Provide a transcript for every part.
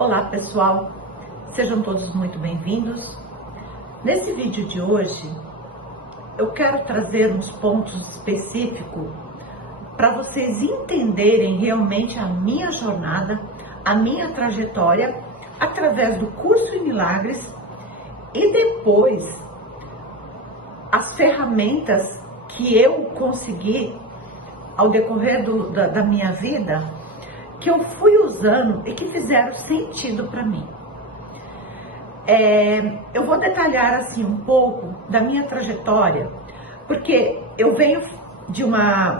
Olá pessoal, sejam todos muito bem-vindos. Nesse vídeo de hoje, eu quero trazer uns pontos específicos para vocês entenderem realmente a minha jornada, a minha trajetória através do curso em Milagres e depois as ferramentas que eu consegui ao decorrer da minha vida, que eu fui usando e que fizeram sentido para mim. Eu vou detalhar assim um pouco da minha trajetória, porque eu venho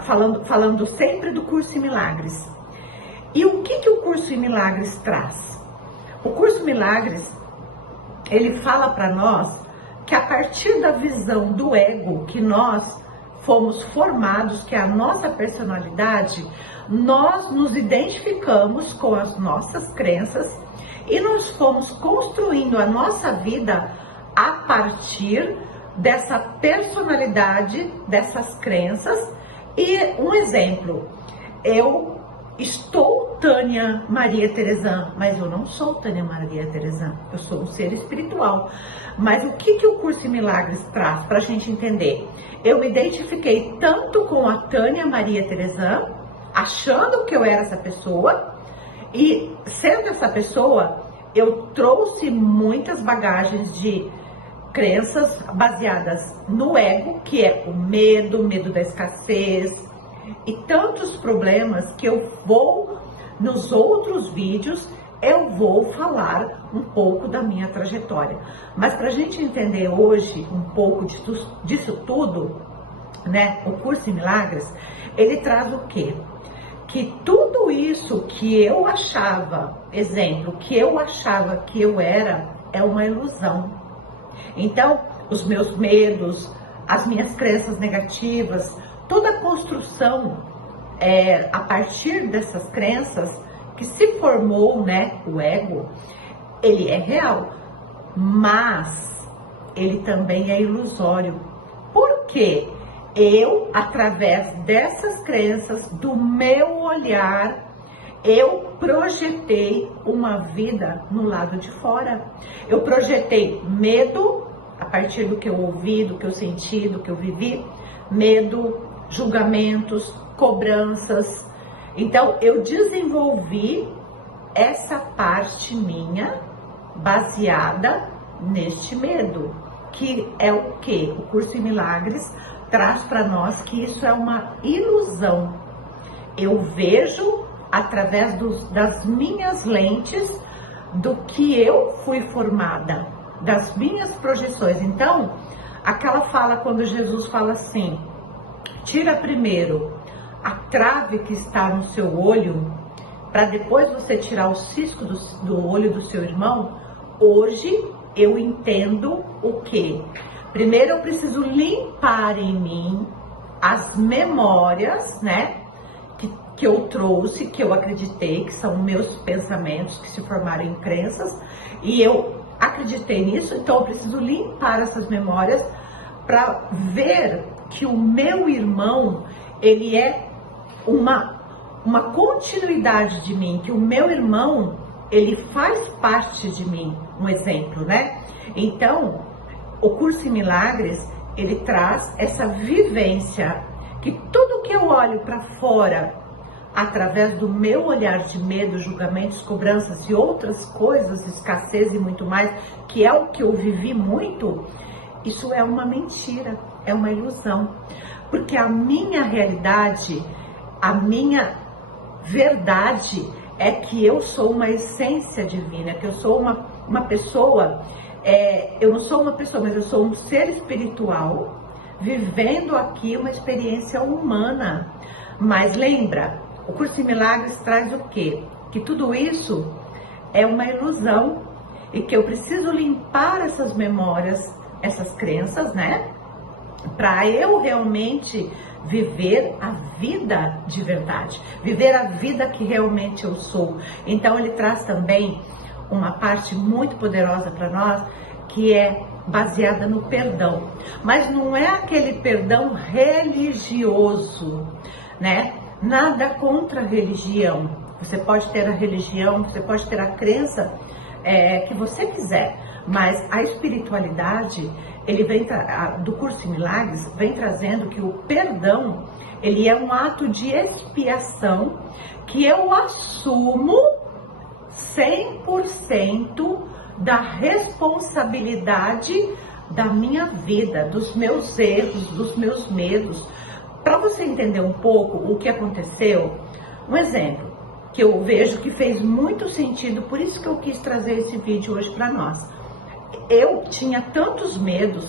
falando sempre do curso em Milagres. E o que o curso em Milagres traz? O curso em Milagres, ele fala para nós que a partir da visão do ego que nós fomos formados, que é a nossa personalidade, nós nos identificamos com as nossas crenças e nós fomos construindo a nossa vida a partir dessa personalidade, dessas crenças. E um exemplo, eu estou Tânia Maria Terezan, mas eu não sou Tânia Maria Terezan, eu sou um ser espiritual. Mas o que o curso em Milagres traz para a gente entender? Eu me identifiquei tanto com a Tânia Maria Terezan, achando que eu era essa pessoa, e sendo essa pessoa, eu trouxe muitas bagagens de crenças baseadas no ego, que é o medo da escassez, e tantos problemas que eu vou, nos outros vídeos, eu vou falar um pouco da minha trajetória. Mas para a gente entender hoje um pouco disso tudo, né? O curso em Milagres, ele traz o quê? Que tudo isso que eu achava, exemplo, que eu achava que eu era, é uma ilusão. Então, os meus medos, as minhas crenças negativas, toda a construção a partir dessas crenças que se formou, né, o ego, ele é real, mas ele também é ilusório. Por quê? Eu, através dessas crenças, do meu olhar, eu projetei uma vida no lado de fora. Eu projetei medo, a partir do que eu ouvi, do que eu senti, do que eu vivi, medo, julgamentos, cobranças. Então, eu desenvolvi essa parte minha baseada neste medo, que é o que o curso em Milagres traz para nós, que isso é uma ilusão. Eu vejo através das minhas lentes, do que eu fui formada, das minhas projeções. Então, aquela fala quando Jesus fala assim: tira primeiro a trave que está no seu olho, para depois você tirar o cisco do olho do seu irmão. Hoje eu entendo o que? Primeiro eu preciso limpar em mim as memórias, né? Que eu trouxe, que eu acreditei, que são meus pensamentos que se formaram em crenças, e eu acreditei nisso, então eu preciso limpar essas memórias para ver que o meu irmão, ele é uma continuidade de mim, que o meu irmão, ele faz parte de mim, um exemplo, né? Então, o curso em Milagres, ele traz essa vivência, que tudo que eu olho para fora, através do meu olhar de medo, julgamentos, cobranças e outras coisas, escassez e muito mais, que é o que eu vivi muito, isso é uma mentira, é uma ilusão. Porque a minha realidade, a minha verdade é que eu sou uma essência divina, que eu sou uma pessoa, eu não sou uma pessoa, mas eu sou um ser espiritual, vivendo aqui uma experiência humana. Mas lembra, o curso em Milagres traz o quê? Que tudo isso é uma ilusão e que eu preciso limpar essas memórias, essas crenças, né? Para eu realmente viver a vida de verdade, viver a vida que realmente eu sou. Então ele traz também uma parte muito poderosa para nós, que é baseada no perdão. Mas não é aquele perdão religioso, né? Nada contra a religião. Você pode ter a religião, você pode ter a crença que você quiser, mas a espiritualidade, ele vem do Curso em Milagres, vem trazendo que o perdão, ele é um ato de expiação que eu assumo 100% da responsabilidade da minha vida, dos meus erros, dos meus medos. Para você entender um pouco o que aconteceu, um exemplo que eu vejo que fez muito sentido, por isso que eu quis trazer esse vídeo hoje para nós. Eu tinha tantos medos,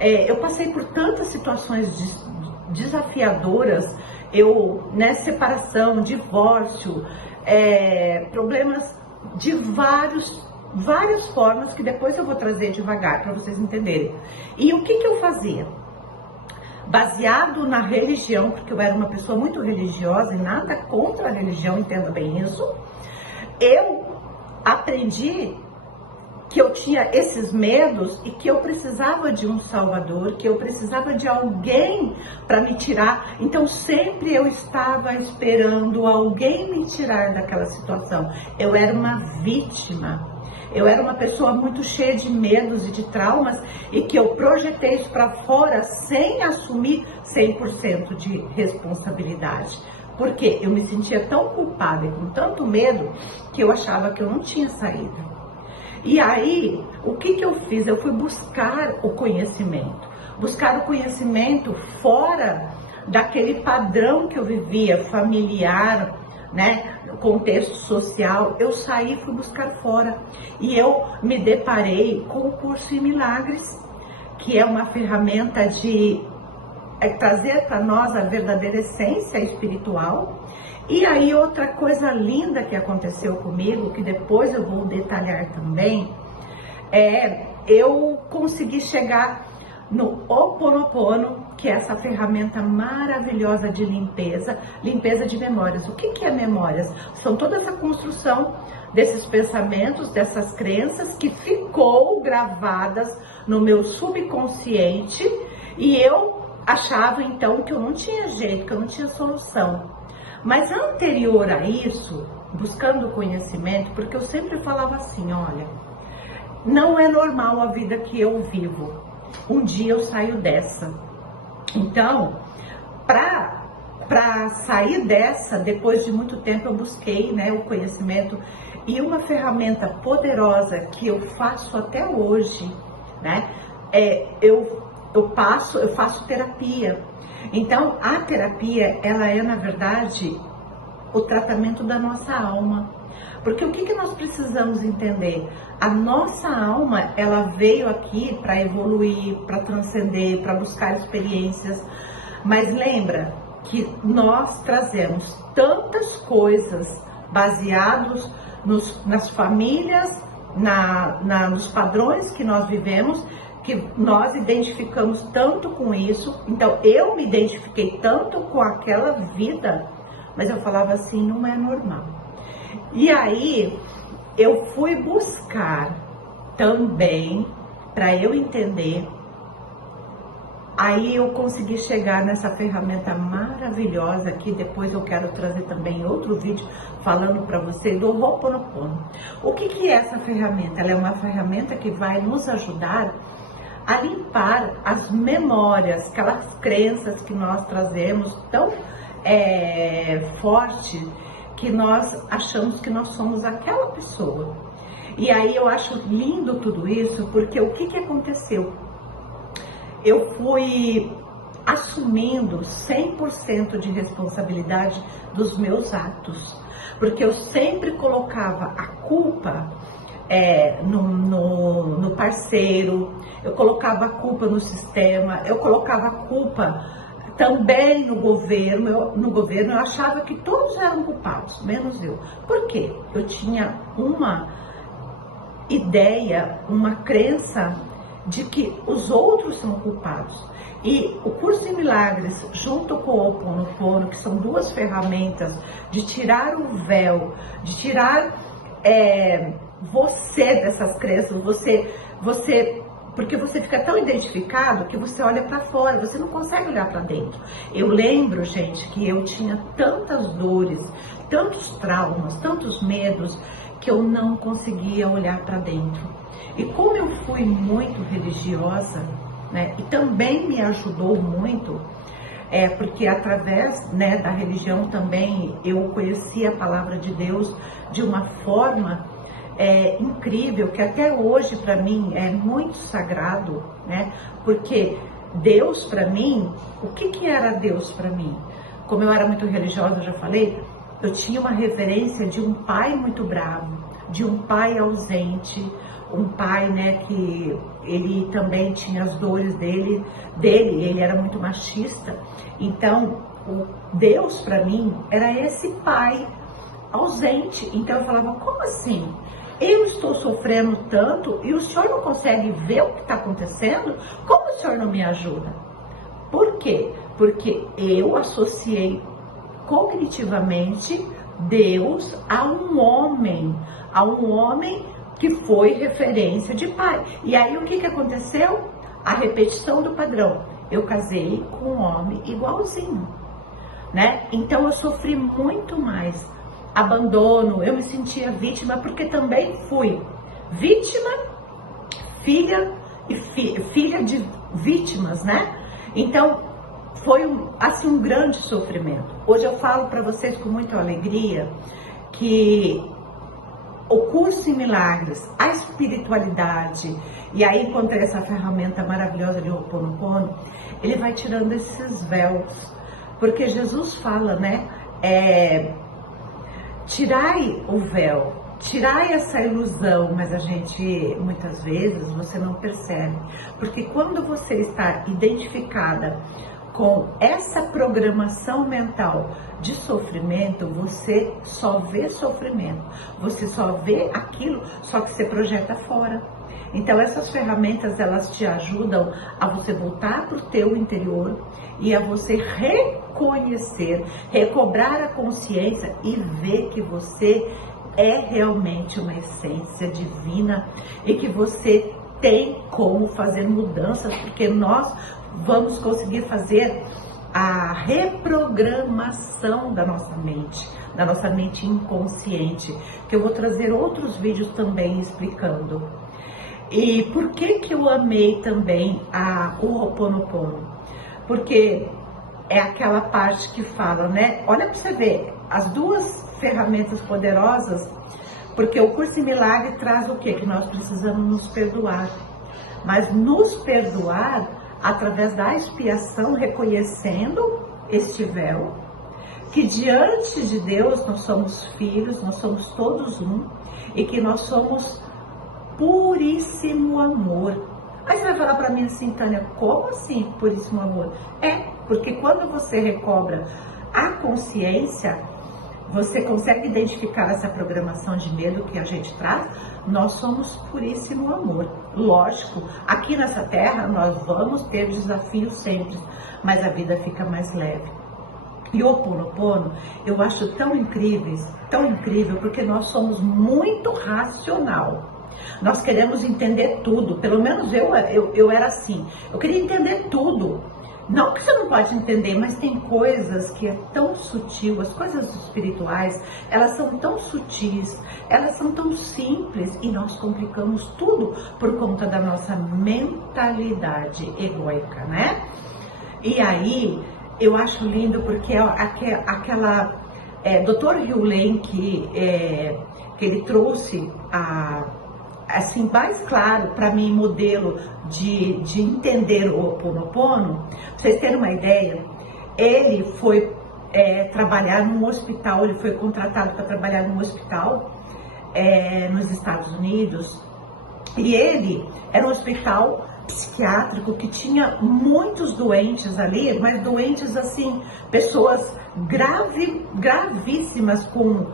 eu passei por tantas situações desafiadoras, separação, divórcio, problemas de várias formas que depois eu vou trazer devagar para vocês entenderem. E o que eu fazia? Baseado na religião, porque eu era uma pessoa muito religiosa e nada contra a religião, entenda bem isso, eu aprendi que eu tinha esses medos e que eu precisava de um salvador, que eu precisava de alguém para me tirar. Então sempre eu estava esperando alguém me tirar daquela situação. Eu era uma vítima. Eu era uma pessoa muito cheia de medos e de traumas e que eu projetei isso para fora sem assumir 100% de responsabilidade. Porque eu me sentia tão culpada e com tanto medo que eu achava que eu não tinha saída. E aí, o que eu fiz? Eu fui buscar o conhecimento. Buscar o conhecimento fora daquele padrão que eu vivia, familiar, contexto social. Eu saí e fui buscar fora. E eu me deparei com o Curso em Milagres, que é uma ferramenta de trazer para nós a verdadeira essência espiritual. E aí outra coisa linda que aconteceu comigo, que depois eu vou detalhar também, eu consegui chegar no Ho'oponopono, que é essa ferramenta maravilhosa de limpeza de memórias. O que é memórias? São toda essa construção desses pensamentos, dessas crenças que ficou gravadas no meu subconsciente e eu achava então que eu não tinha jeito, que eu não tinha solução. Mas anterior a isso, buscando conhecimento, porque eu sempre falava assim, olha, não é normal a vida que eu vivo. Um dia eu saio dessa. Então, para sair dessa, depois de muito tempo eu busquei o conhecimento e uma ferramenta poderosa que eu faço até hoje, eu faço terapia. Então, a terapia, ela é, na verdade, o tratamento da nossa alma. Porque o que nós precisamos entender? A nossa alma, ela veio aqui para evoluir, para transcender, para buscar experiências. Mas lembra que nós trazemos tantas coisas baseados nas famílias, nos padrões que nós vivemos, que nós identificamos tanto com isso. Então eu me identifiquei tanto com aquela vida, mas eu falava assim, não é normal. E aí eu fui buscar também para eu entender. Aí eu consegui chegar nessa ferramenta maravilhosa que depois eu quero trazer também outro vídeo falando para você do Ho'oponopono. O que é essa ferramenta? Ela é uma ferramenta que vai nos ajudar a limpar as memórias, aquelas crenças que nós trazemos tão forte que nós achamos que nós somos aquela pessoa. E aí eu acho lindo tudo isso, porque o que aconteceu? Eu fui assumindo 100% de responsabilidade dos meus atos, porque eu sempre colocava a culpa no parceiro, eu colocava a culpa no sistema, eu colocava a culpa também no governo. Eu achava que todos eram culpados, menos eu. Por quê? Eu tinha uma ideia, uma crença de que os outros são culpados. E o Curso em Milagres, junto com o Ho'oponopono, que são duas ferramentas de tirar o véu, de tirar você dessas crenças, você Porque você fica tão identificado que você olha para fora, você não consegue olhar para dentro. Eu lembro, gente, que eu tinha tantas dores, tantos traumas, tantos medos, que eu não conseguia olhar para dentro. E como eu fui muito religiosa, né, e também me ajudou muito, porque através, né, da religião também eu conheci a palavra de Deus de uma forma incrível, que até hoje para mim é muito sagrado, né? Porque Deus para mim, o que era Deus para mim? Como eu era muito religiosa, eu já falei, eu tinha uma referência de um pai muito bravo, de um pai ausente, um pai, né, que ele também tinha as dores dele, ele era muito machista. Então, o Deus para mim era esse pai ausente. Então eu falava, como assim? Eu estou sofrendo tanto e o senhor não consegue ver o que está acontecendo? Como o senhor não me ajuda? Por quê? Porque eu associei cognitivamente Deus a um homem que foi referência de pai. E aí o que aconteceu? A repetição do padrão. Eu casei com um homem igualzinho, né? Então eu sofri muito mais abandono, eu me sentia vítima, porque também fui vítima, filha de vítimas, né? Então foi assim um grande sofrimento. Hoje eu falo para vocês com muita alegria que o curso em milagres, a espiritualidade, e aí encontrei essa ferramenta maravilhosa de Ho'oponopono, ele vai tirando esses véus, porque Jesus fala, né, tirai o véu, tirai essa ilusão, mas a gente, muitas vezes, você não percebe, porque quando você está identificada com essa programação mental de sofrimento, você só vê sofrimento, você só vê aquilo, só que você projeta fora. Então essas ferramentas, elas te ajudam a você voltar para o teu interior e a você reconhecer, recobrar a consciência e ver que você é realmente uma essência divina e que você tem como fazer mudanças, porque nós vamos conseguir fazer a reprogramação da nossa mente inconsciente, que eu vou trazer outros vídeos também explicando. E por que eu amei também o Ho'oponopono? Porque é aquela parte que fala, né? Olha para você ver, as duas ferramentas poderosas, porque o curso em milagre traz o quê? Que nós precisamos nos perdoar. Mas nos perdoar através da expiação, reconhecendo este véu, que diante de Deus nós somos filhos, nós somos todos um, e que nós somos puríssimo amor. Aí você vai falar para mim assim, Tânia, como assim puríssimo amor? Porque quando você recobra a consciência, você consegue identificar essa programação de medo que a gente traz. Nós somos puríssimo amor. Lógico, aqui nessa terra nós vamos ter desafios sempre, mas a vida fica mais leve. E o Ho'oponopono eu acho tão incrível, porque nós somos muito racional. Nós queremos entender tudo, pelo menos eu era assim, eu queria entender tudo. Não que você não pode entender, mas tem coisas que é tão sutil, as coisas espirituais, elas são tão sutis, elas são tão simples e nós complicamos tudo por conta da nossa mentalidade egoica, né? E aí, eu acho lindo porque aquela Dr. Hugh Lane que ele trouxe assim, mais claro para mim, modelo de entender o Ho'oponopono. Pra vocês terem uma ideia, ele foi trabalhar num hospital, ele foi contratado para trabalhar num hospital nos Estados Unidos, e ele era um hospital psiquiátrico que tinha muitos doentes ali, mas doentes assim, pessoas gravíssimas com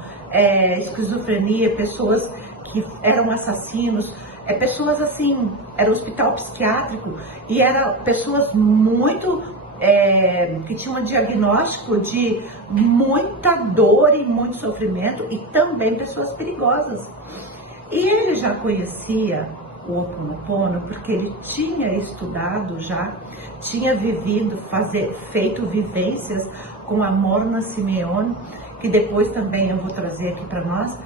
esquizofrenia, pessoas que eram assassinos, pessoas assim, era um hospital psiquiátrico e eram pessoas muito, que tinham um diagnóstico de muita dor e muito sofrimento e também pessoas perigosas. E ele já conhecia o Ho'oponopono porque ele tinha estudado já, tinha vivido, feito vivências com a Morna Simeone, que depois também eu vou trazer aqui para nós,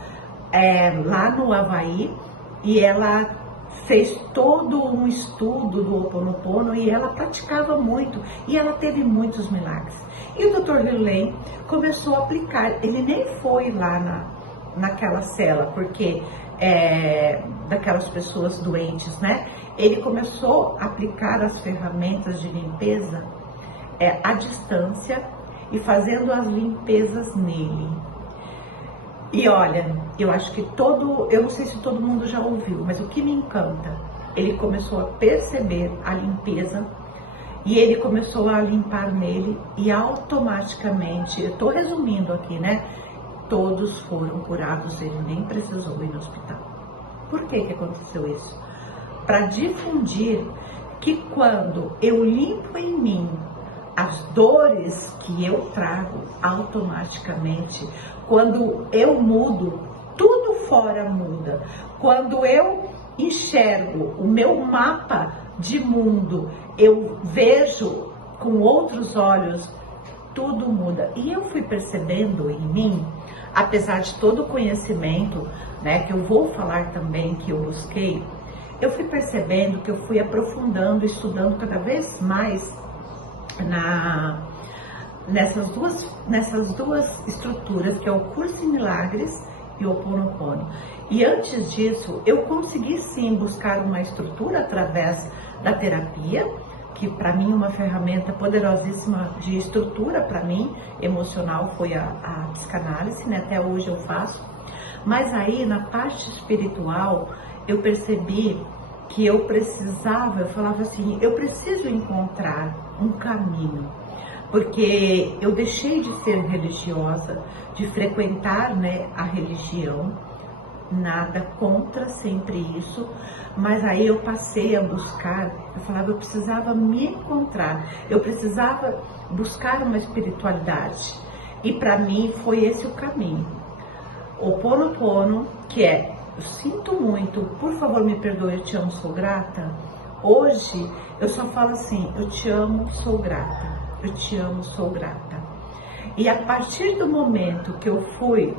lá no Havaí, e ela fez todo um estudo do Ho'oponopono e ela praticava muito e ela teve muitos milagres. E o Dr. Hillel começou a aplicar, ele nem foi lá naquela cela, porque daquelas pessoas doentes, né? Ele começou a aplicar as ferramentas de limpeza à distância e fazendo as limpezas nele. E olha, eu acho que eu não sei se todo mundo já ouviu, mas o que me encanta, ele começou a perceber a limpeza e ele começou a limpar nele e automaticamente, eu tô resumindo aqui, né? Todos foram curados, ele nem precisou ir no hospital. Por que que aconteceu isso? Para difundir que quando eu limpo em mim as dores que eu trago, automaticamente, quando eu mudo, tudo fora muda. Quando eu enxergo o meu mapa de mundo, eu vejo com outros olhos, tudo muda. E eu fui percebendo em mim, apesar de todo o conhecimento, né, que eu vou falar também que eu busquei, eu fui percebendo que eu fui aprofundando, estudando cada vez mais nessas duas estruturas, que é o Curso em Milagres e o Ho'oponopono. E antes disso, eu consegui sim buscar uma estrutura através da terapia, que para mim uma ferramenta poderosíssima de estrutura para mim, emocional, foi a psicanálise, né? Até hoje eu faço. Mas aí na parte espiritual, eu percebi que eu falava assim, eu preciso encontrar um caminho, porque eu deixei de ser religiosa, de frequentar, né, a religião, nada contra sempre isso, mas aí eu passei a buscar, eu falava, eu precisava me encontrar, eu precisava buscar uma espiritualidade, e para mim foi esse o caminho. O Ho'oponopono, que eu sinto muito, por favor me perdoe, eu te amo, sou grata. Hoje eu só falo assim, eu te amo, sou grata, eu te amo, sou grata. E a partir do momento que eu fui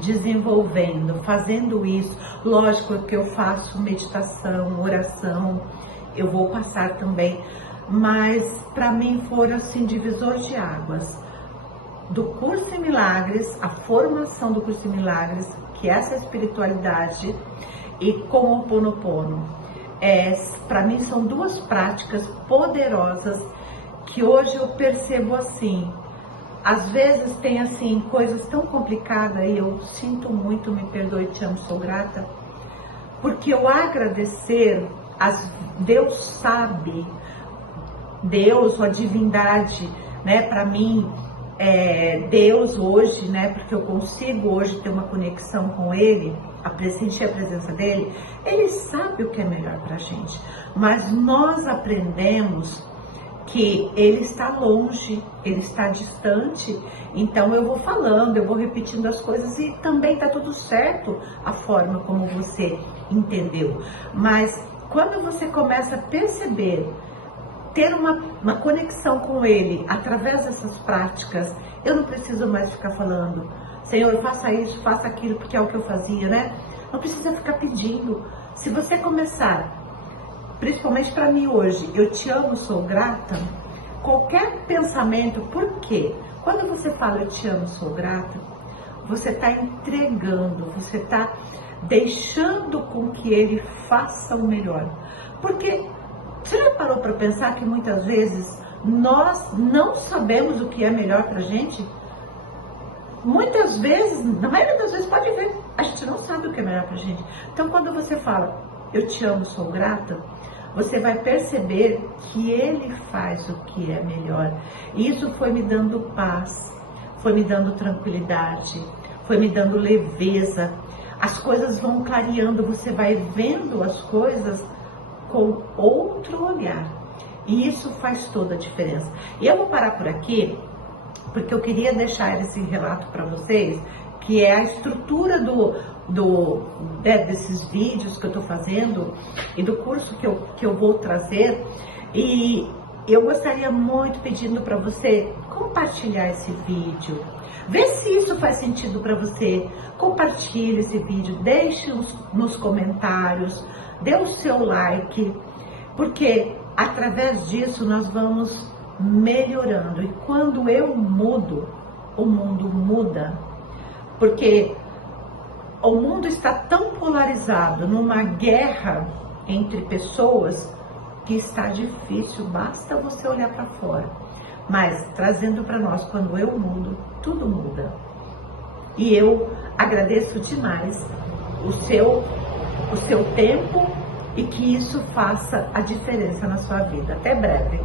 desenvolvendo, fazendo isso, lógico que eu faço meditação, oração, eu vou passar também, mas para mim foram assim divisores de águas. Do Curso em Milagres, a formação do Curso em Milagres, que é essa espiritualidade, e com o Ho'oponopono. Para mim são duas práticas poderosas que hoje eu percebo assim. Às vezes tem assim coisas tão complicadas e eu sinto muito, me perdoe, te amo, sou grata, porque eu agradecer, Deus sabe, Deus, a divindade, né, para mim, Deus hoje, né, porque eu consigo hoje ter uma conexão com Ele, sentir a presença dEle, Ele sabe o que é melhor pra gente, mas nós aprendemos que Ele está longe, Ele está distante, então eu vou falando, eu vou repetindo as coisas e também tá tudo certo a forma como você entendeu, mas quando você começa a perceber, ter uma conexão com Ele através dessas práticas, eu não preciso mais ficar falando, Senhor, faça isso, faça aquilo, porque é o que eu fazia, né? Não precisa ficar pedindo. Se você começar, principalmente para mim hoje, eu te amo, sou grata, qualquer pensamento, por quê? Quando você fala eu te amo, sou grata, você está entregando, você está deixando com que Ele faça o melhor. Porque você já parou para pensar que muitas vezes nós não sabemos o que é melhor para a gente? Muitas vezes, na maioria das vezes, pode ver, a gente não sabe o que é melhor para a gente. Então, quando você fala, eu te amo, sou grata, você vai perceber que Ele faz o que é melhor. E isso foi me dando paz, foi me dando tranquilidade, foi me dando leveza. As coisas vão clareando, você vai vendo as coisas com outro olhar. E isso faz toda a diferença. E eu vou parar por aqui, porque eu queria deixar esse relato para vocês, que é a estrutura do desses vídeos que eu estou fazendo e do curso que eu vou trazer. E eu gostaria muito pedindo para você compartilhar esse vídeo. Vê se isso faz sentido para você. Compartilhe esse vídeo, deixe nos comentários, dê o seu like, porque através disso nós vamos melhorando. E quando eu mudo, o mundo muda. Porque o mundo está tão polarizado, numa guerra entre pessoas, que está difícil, basta você olhar para fora. Mas trazendo para nós, quando eu mudo, tudo muda. E eu agradeço demais o seu tempo e que isso faça a diferença na sua vida. Até breve.